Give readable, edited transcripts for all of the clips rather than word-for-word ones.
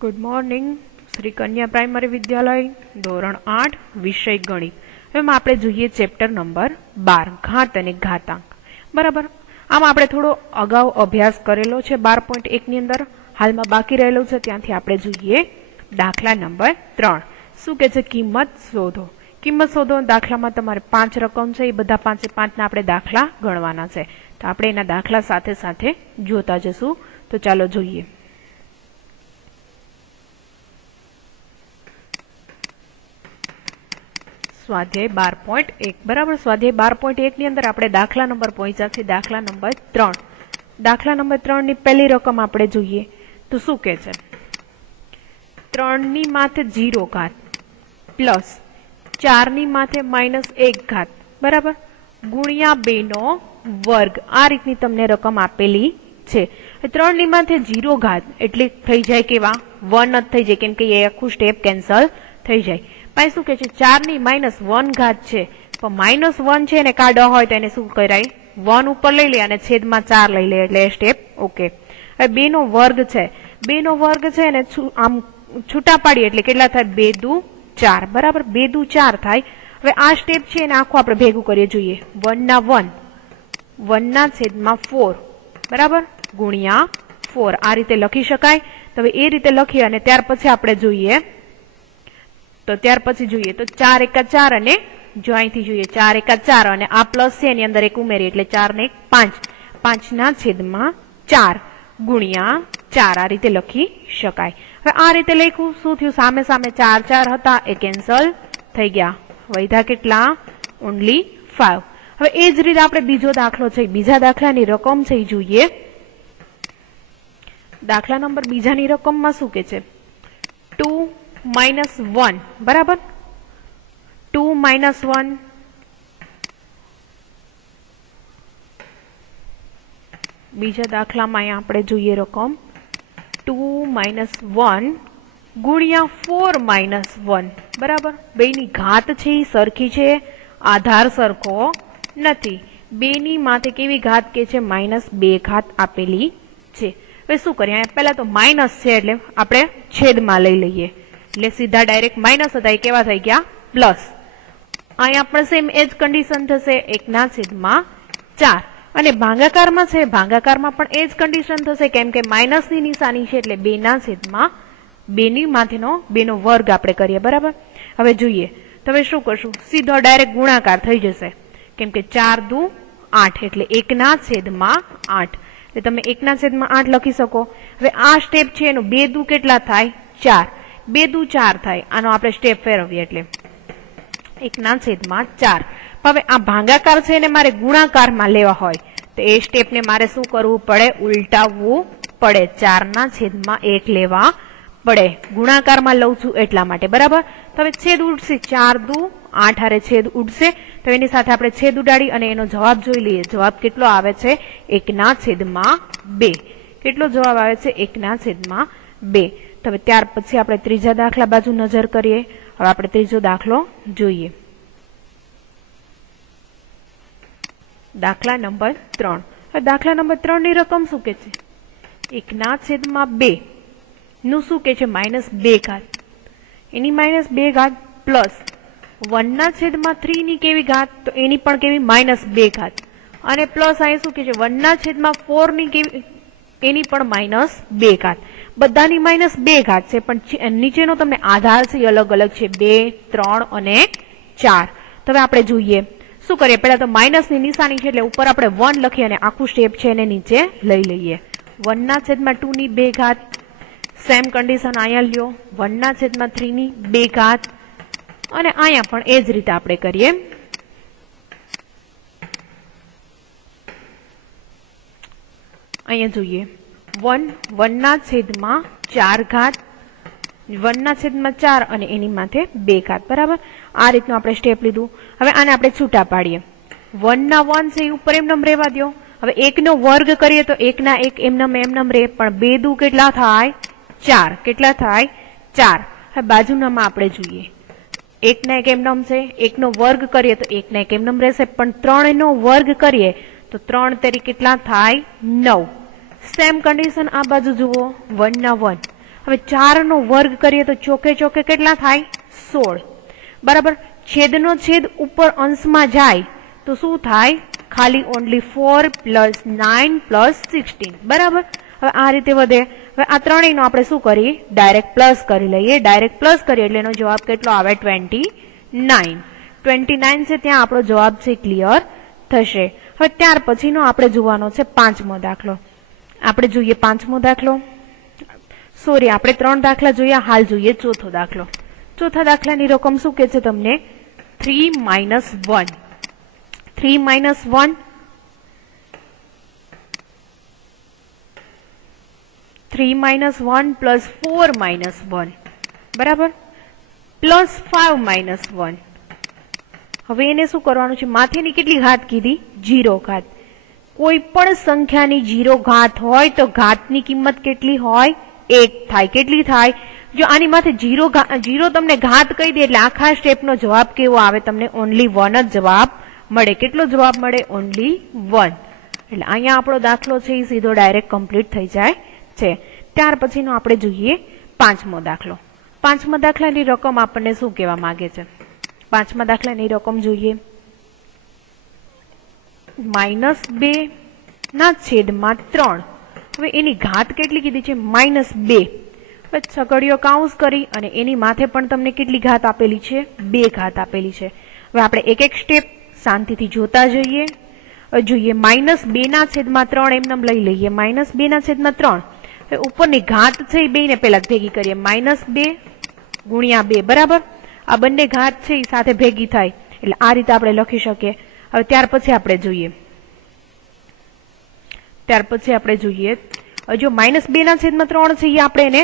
Good morning. Shri કન્યા primary વિદ્યાલય ધોરણ 8 વિષય ગણિત. એમાં આપણે જોઈએ ચેપ્ટર નંબર 12 ઘાત અને ઘાતાંક. બરાબર. આમાં આપણે થોડો અગાઉ અભ્યાસ કરેલો છે 12.1 ની અંદર. હાલમાં બાકી રહેલો છે ત્યાંથી આપણે જોઈએ દાખલા નંબર 3. શું કે છે? કિંમત શોધો. કિંમત શોધો. દાખલામાં તમારે 5 રકમ છે, એ બધા 5 ના આપણે દાખલા ગણવાના છે. તો આપણે એના દાખલા સાથે સાથે જોતા જશું. તો ચાલો જોઈએ. સ્વાધ્યાય 12.1. બરાબર. સ્વાધ્યાય 12.1 ની અંદર આપણે દાખલા નંબર પહોંચ્યા છે દાખલા નંબર 3. દાખલા નંબર 3 ની પહેલી રકમ આપણે જોઈએ તો શું કે છે? 3 ની માથે 0 ઘાત પ્લસ 4 ની માથે -1 ઘાત બરાબર ગુણ્યા 2 નો વર્ગ. આ રીતની તમને રકમ આપેલી છે. 3 ની માથે 0 ઘાત એટલે થઈ જાય કેવા 1 જ થઈ જાય, કેમ કે એ આખું સ્ટેપ કેન્સલ થઈ જાય. પછી શું કે છે? 4 ની -1 ઘાત છે, પણ -1 છે એને કાઢવા હોય તો એને શું કરાય? 1 ઉપર લઈ લે અને છેદમાં 4 લઈ લે એટલે એ સ્ટેપ ઓકે. હવે 2 નો વર્ગ છે. 2 નો વર્ગ છે એને આમ છૂટા પાડીએ એટલે કેટલા થાય? 2 દુ 4 બરાબર. 2 દુ 4 થાય. હવે આ સ્ટેપ છે એને આખું આપણે ભેગું કરીએ જોઈએ. 1 ના 1 1 ના છેદમાં 4 બરાબર ગુણ્યા 4. આ રીતે લખી શકાય. તો હવે એ રીતે લખીએ અને ત્યાર પછી આપણે જોઈએ તો 4 એકા 4 અને જો અહીંથી જોઈએ 4 એકા 4 અને આ પ્લસ છે એની અંદર એક ઉમેરી એટલે 4 ને 5 5 ના છેદમાં 4 ગુણ્યા 4. આ રીતે લખી શકાય. હવે આ રીતે લખ્યું શું થયું? સામે સામે 4 4 હતા એ કેન્સલ થઈ ગયા. વધ્યા કેટલા? ઓન્લી 5. હવે એ જ રીતે આપણે બીજો દાખલો છે, બીજા દાખલાની રકમ છે એ જોઈએ. દાખલા નંબર બીજાની રકમમાં શું કે છે? 2 -1 બરાબર. 2 -1 બીજા દાખલામાં અહીંયા આપણે જોઈએ રકમ 2 -1 ગુણ્યા 4 -1 બરાબર. બેની ઘાત છે એ સરખી છે, આધાર સરખો નથી. બેની માથે કેવી ઘાત કે છે? -2 ઘાત આપેલી છે. હવે શું કરીએ? પહેલા તો માઇનસ છે એટલે આપણે છેદમાં લઈ લઈએ એટલે સીધા ડાયરેક્ટ માઇનસ હતા એ કેવા થઈ ગયા? પ્લસ. અહીંયા પણ સેમ એ જ કન્ડિશન થશે 1/4. અને ભાગાકારમાં છે, ભાગાકારમાં પણ એ જ કન્ડિશન થશે કેમ કે માઇનસની નિશાની છે એટલે 2/2 ની માથેનો 2 નો વર્ગ આપણે કરીએ બરાબર. હવે જોઈએ તો હવે શું કરશું? સીધો ડાયરેક્ટ ગુણાકાર થઈ જશે કેમ કે 4 દુ 8 એટલે 1/8 એટલે તમે 1/8 લખી શકો. હવે આ સ્ટેપ છે એનો 2 દુ કેટલા થાય? 4. 2 દુ 4 થાય. આનો આપણે સ્ટેપ ફેરવીએ એટલે 1/4. હવે આ ભાગાકાર છે એને મારે ગુણાકારમાં લેવા હોય તો એ સ્ટેપને મારે શું કરવું પડે? ઉલટાવવું પડે. 4/1 લેવા પડે. ગુણાકારમાં લઉં છું એટલા માટે બરાબર. તો હવે છેદ ઉડશે. 4 દુ 8 હારે છેદ ઉડશે તો એની સાથે આપણે છેદ ઉડાડી અને એનો જવાબ જોઈ લઈએ. જવાબ કેટલો આવે છે? 1/2. કેટલો જવાબ આવે છે? 1/2. તો હવે ત્યાર પછી આપણે ત્રીજા દાખલા બાજુ નજર કરીએ. હવે આપણે ત્રીજો દાખલો જોઈએ. દાખલા નંબર 3. હવે દાખલા નંબર 3 ની રકમ શું કે છે? 1/2 નું શું કે છે? -2 ઘાત. એની -2 ઘાત પ્લસ 1/3 ની કેવી ઘાત? તો એની પણ કેવી? -2 ઘાત. અને પ્લસ અહીં શું કે છે? 1/4 ની કેવી? એની પણ -2 ઘાત. બધાની -2 ઘાત છે પણ નીચેનો તમને આધાર છે એ અલગ અલગ છે 2, 3 અને 4. તો હવે આપણે જોઈએ શું કરીએ. પહેલા તો માઇનસની નિશાની છે એટલે ઉપર આપણે 1 લખીએ અને આખું સ્ટેપ છે એને નીચે લઈ લઈએ. 1/2 ની 2 ઘાત. સેમ કન્ડિશન અહીંયા લ્યો 1/3 ની 2 ઘાત. અને અહીંયા પણ એ જ રીતે આપણે કરીએ. અહીંયા જોઈએ 1/4 ઘાત 1/4 અને એની માથે 2 ઘાત બરાબર. આ રીતનું આપણે સ્ટેપ લીધું. હવે આને આપણે છૂટા પાડીએ. 1/1 છે ઉપર એમનેમ રહેવા દો. હવે 1 નો વર્ગ કરીએ તો 1/1 એમનેમ રહે પણ 2 દુ કેટલા થાય? 4. કેટલા થાય? 4. હવે બાજુનામાં આપણે જોઈએ 1/1 એમનેમ છે. 1 નો વર્ગ કરીએ તો 1/1 એમનેમ રહેશે પણ 3 નો વર્ગ કરીએ તો 3 તેરી કેટલા થાય? 9. સેમ કન્ડિશન આ બાજુ જુઓ 1/1 હવે 4 નો વર્ગ કરીએ તો ચોકે ચોકે કેટલા થાય 16 બરાબર છેદનો છેદ ઉપર અંશમાં જાય તો શું થાય ખાલી ઓનલી 4 પ્લસ 9 પ્લસ 16 બરાબર હવે આ રીતે વધે હવે આ ત્રણેયનો આપણે શું કરીએ ડાયરેક્ટ પ્લસ કરી લઈએ ડાયરેક્ટ પ્લસ કરીએ એટલે એનો જવાબ કેટલો આવે 29 છે ત્યાં આપણો જવાબ છે ક્લિયર થશે હવે ત્યાર પછીનો આપણે જોવાનો છે પાંચમો દાખલો આપણે જોઈએ પાંચમો દાખલો સોરી આપણે 3 દાખલા જોયા હાલ જોઈએ ચોથો દાખલો ચોથા દાખલાની રકમ શું કહે છે તમને 3 - 1 3 - 1 3 - 1 પ્લસ 4 - 1 બરાબર પ્લસ 5 - 1 હવે એને શું કરવાનું છે માથેની કેટલી ઘાત કીધી 0 ઘાત કોઈ પણ સંખ્યાની 0 ઘાત હોય તો ઘાતની કિંમત કેટલી હોય 1 થાય કેટલી થાય જો આની માથે 0 તમને ઘાત કહી દે એટલે આખા સ્ટેપનો જવાબ કેવો આવે તમને ઓનલી 1 જ જવાબ મળે કેટલો જવાબ મળે ઓનલી 1 એટલે અહીંયા આપણો દાખલો છે એ સીધો ડાયરેક્ટ કમ્પ્લીટ થઈ જાય છે ત્યાર પછીનો આપણે જોઈએ પાંચમો દાખલો પાંચમા દાખલાની રકમ આપણને શું કહેવા માંગે છે પાંચમા દાખલાની રકમ જોઈએ -2 ના છેદમાં 3 હવે એની ઘાત કેટલી કીધી છે -2 હવે છગડીયો કૌંસ કરી અને એની માથે પણ તમને કેટલી ઘાત આપેલી છે 2 ઘાત આપેલી છે હવે આપણે એક એક સ્ટેપ શાંતિથી જોતા જઈએ જોઈએ -2 ના છેદમાં 3 એમને લઈ લઈએ -2 ના છેદમાં 3 હવે ઉપરની ઘાત છે એ બેને પેલા ભેગી કરીએ -2 ગુણ્યા 2 બરાબર આ બંને ઘાત છે એ સાથે ભેગી થાય એટલે આ રીતે આપણે લખી શકીએ હવે ત્યાર પછી આપણે જોઈએ જો -2 ના છેદમાં 3 છે એ આપણે એને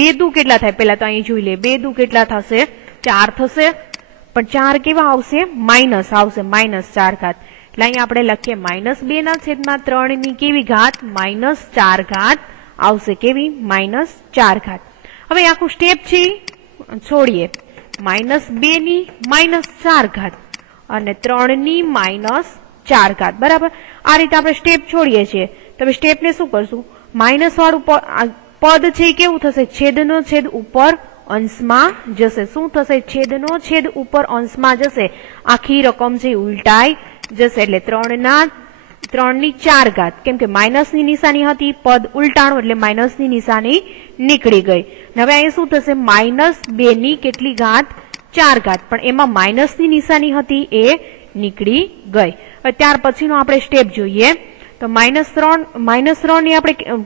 2 દુ કેટલા થાય પેલા તો અહીં જોઈ લે 2 દુ કેટલા થશે 4 થશે પણ 4 કેવા આવશે માઇનસ આવશે -4 ઘાત એટલે અહીં આપણે લખીએ -2 ના છેદમાં 3 ની કેવી ઘાત -4 ઘાત આવશે કેવી -4 ઘાત હવે આખું સ્ટેપ છે છોડીએ -2 ની -4 ઘાત અને 3 ની -4 ઘાત બરાબર આ રીતે આપણે સ્ટેપ છોડીએ છીએ તો સ્ટેપ ને શું કરશું માઇનસ વાળું પદ છે કેવું થશે છેદનો છેદ ઉપર અંશમાં જશે શું થશે છેદનો છેદ ઉપર અંશમાં જશે આખી રકમ છે ઉલટાઈ જશે એટલે 3 ની 4 ઘાત કેમ કે માઇનસની નિશાની હતી પદ ઉલટાણું એટલે માઇનસની નિશાની નીકળી ગઈ હવે અહીં શું થશે -2 ની કેટલી ઘાત 4 ઘાત પણ એમાં માઇનસની નિશાની હતી એ નીકળી ગઈ હવે ત્યાર પછીનો આપણે સ્ટેપ જોઈએ તો -3 ની આપણે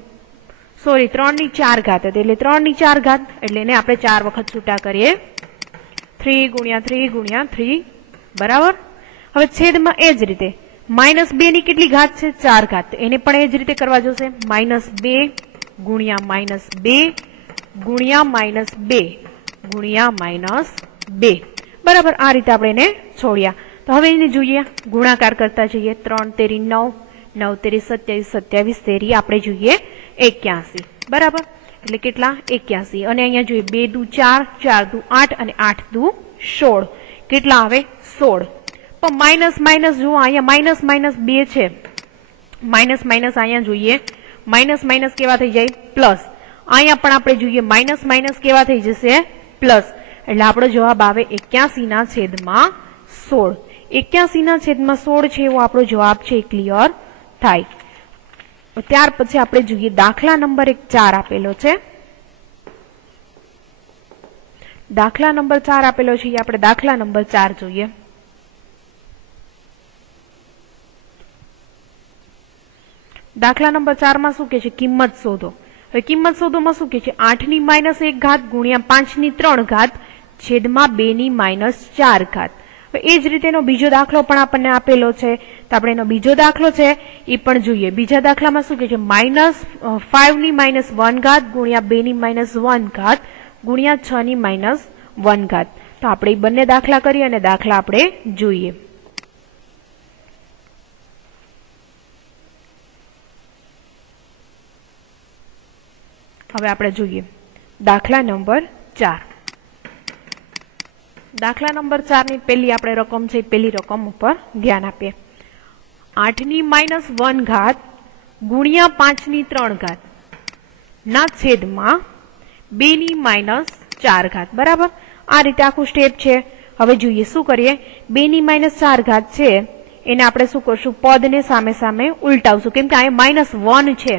સોરી 3 ની 4 ઘાત હતી એટલે 3 ની 4 ઘાત એટલે એને આપણે 4 વખત છૂટા કરીએ 3 × 3 × 3 બરાબર હવે છેદમાં એ જ રીતે -2 ની કેટલી ઘાત છે 4 ઘાત એને પણ એ જ રીતે કરવા જોશે -2 ગુણ્યા -2 ગુણ્યા -2 ગુણ્યા -2 બરાબર આ રીતે આપણે એને છોડ્યા તો હવે એને જોઈએ ગુણાકાર કરતા જઈએ 3 તેરી 9 9 તેરી 27 27 તેરી આપણે જોઈએ 81 બરાબર એટલે કેટલા 81 અને અહીંયા જોઈએ 2 દુ 4 4 દુ 8 અને 8 દુ 16 કેટલા આવે 16 પણ માઇનસ જુઓ અહીંયા -2 છે માઇનસ અહીંયા જોઈએ માઇનસ કેવા થઈ જાય પ્લસ અહીંયા પણ આપણે જોઈએ માઇનસ કેવા થઈ જશે પ્લસ એટલે આપણો જવાબ આવે 81 ના છેદમાં 16 81 ના છેદમાં 16 છે એવો આપણો જવાબ છે ક્લિયર થાય ત્યાર પછી આપણે જોઈએ દાખલા નંબર 4 આપેલો છે દાખલા નંબર 4 આપેલો છે આપણે દાખલા નંબર 4 જોઈએ દાખલા નંબર 4 માં શું કે છે કિંમત શોધો હવે કિંમત શોધોમાં શું કે છે 8 ની -1 ઘાત ગુણ્યા 5 ની 3 ઘાત છેદમાં 2 ની -4 ઘાત હવે એ જ રીતેનો બીજો દાખલો પણ આપણને આપેલો છે તો આપણે એનો બીજો દાખલો છે એ પણ જોઈએ બીજા દાખલામાં શું કે છે -5 ની -1 ઘાત ગુણ્યા 2 ની -1 ઘાત ગુણ્યા 6 ની -1 ઘાત તો આપણે એ બંને દાખલા કરીએ અને દાખલા આપણે જોઈએ હવે આપણે જોઈએ દાખલા નંબર 4 દાખલા નંબર 4 ની પહેલી આપણે રકમ છે પહેલી રકમ ઉપર ધ્યાન આપીએ 8 ની -1 ઘાત ગુણ્યા 5 ની 3 ઘાત ના છેદમાં 2 ની -4 ઘાત બરાબર। આ રીતે આખું સ્ટેપ છે। હવે જોઈએ શું કરીએ, 2 ની -4 ઘાત છે એને આપણે શું કરશું, પદને સામે સામે ઉલટાવશું, કેમ કે અહીંયા -1 છે,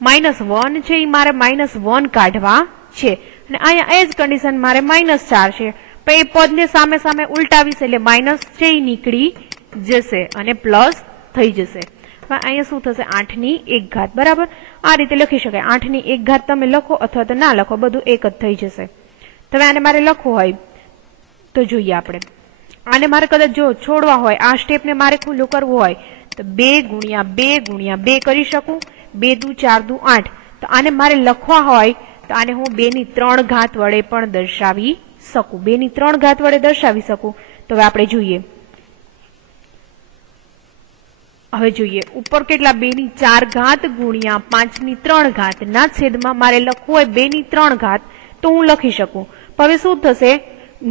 -1 છે એ મારે -1 કાઢવા છે, અને અહીંયા એ જ કન્ડિશન મારે -4 છે, પણ એ પદને સામે સામે ઉલટાવીશ એટલે માઇનસ છે એ નીકળી જશે અને પ્લસ થઈ જશે। અહીંયા શું થશે, 8 ની 1 ઘાત બરાબર। આ રીતે લખી શકાય, 8 ની 1 ઘાત તમે લખો અથવા તો ના લખો, બધું એક જ થઈ જશે। તમે આને મારે લખવું હોય તો જોઈએ આપણે, આને મારે કદાચ જો છોડવા હોય, આ સ્ટેપને મારે ખુલ્લું કરવું હોય તો 2 ગુણ્યા 2 ગુણ્યા 2 કરી શકું, 2 દુ 4 દુ 8। તો આને મારે લખવા હોય તો આને હું 2 ની 3 ઘાત વડે પણ દર્શાવી શકું, 2 ની 3 ઘાત વડે દર્શાવી શકું। તો હવે આપણે જોઈએ, હવે જોઈએ ઉપર કેટલા, 2 ની 4 ઘાત ગુણ્યા 5 ની 3 ઘાત ના છેદમાં મારે લખવું હોય 2 ની 3 ઘાત તો હું લખી શકું। હવે શું થશે,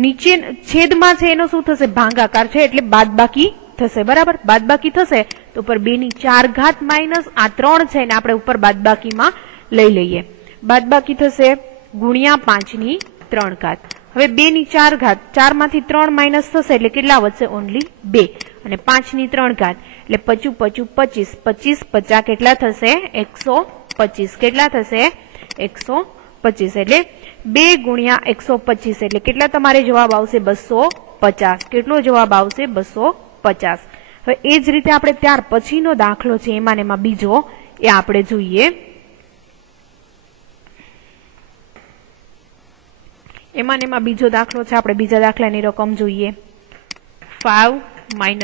નીચે છેદમાં છે એનો શું થશે, ભાગાકાર છે એટલે બાદબાકી થશે બરાબર। બાદબાકી થશે તો ઉપર 2 ની 4 ઘાત માઇનસ આ 3 છે ને આપણે ઉપર બાદબાકીમાં લઈ લઈએ, બાદબાકી થશે ગુણ્યા 5 ની 3 ઘાત। હવે 2 ની 4 ઘાત, 4 માંથી 3 માઇનસ થશે એટલે કેટલા વધશે, ઓનલી 2, અને 5 ની 3 ઘાત એટલે 5 5 25, 25 50 કેટલા થશે, 125, કેટલા થશે 125, એટલે 2 ગુણ્યા 125 એટલે કેટલા તમારે જવાબ આવશે, 250। કેટલો જવાબ આવશે, 250। હવે એ જ રીતે આપણે ત્યાર પછીનો દાખલો છે એમાં ને એમાં બીજો એ આપણે જોઈએ, એમાં ને એમાં બીજો દાખલો છે, આપણે બીજા દાખલાની રકમ જોઈએ, 5 - 1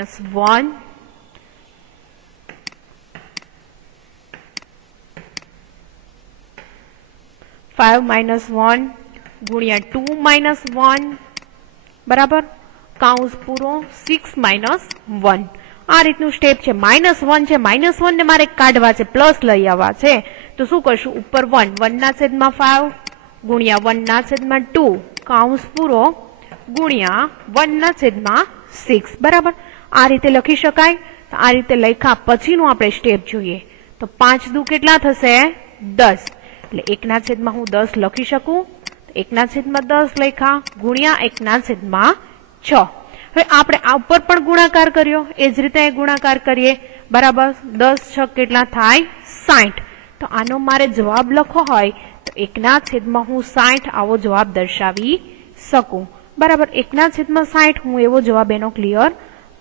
5 - 1 ગુણ્યા 2 - 1 બરાબર, કૌંસ પૂરો 6 - 1। આ રીતનું સ્ટેપ છે, -1 છે, -1 ને મારે કાઢવા છે, પ્લસ લઈ આવવા છે, તો શું કરશું, ઉપર 1, 1 ના છેદમાં 5 ગુણ્યા 1 ના છેદમાં 2 કૌંસ પૂરો ગુણ્યા 1 ના છેદમાં 6 બરાબર। આ રીતે લખી શકાય। તો આ રીતે લખ્યા પછીનું આપણે સ્ટેપ જોઈએ, તો 5 દુ કેટલા થશે, 10, એટલે 1 ના છેદમાં હું 10 લખી શકું, 1 ના છેદમાં 10 લખ્યા ગુણ્યા 1 ના છેદમાં 6। હવે આપણે આ ઉપર પણ ગુણાકાર કર્યો, એ જ રીતે ગુણાકાર કરીએ બરાબર, 10 6 કેટલા થાય, 60। તો આનો મારે જવાબ લખવો હોય તો 1 ના છેદમાં હું 60 આવો જવાબ દર્શાવી શકું બરાબર, 1 ના છેદમાં 60 હું એવો જવાબ એનો ક્લિયર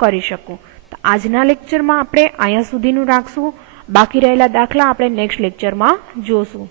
કરી શકું। તો આજના લેક્ચરમાં આપણે અહીંયા સુધીનું રાખશું, બાકી રહેલા દાખલા આપણે નેક્સ્ટ લેક્ચરમાં જોશું।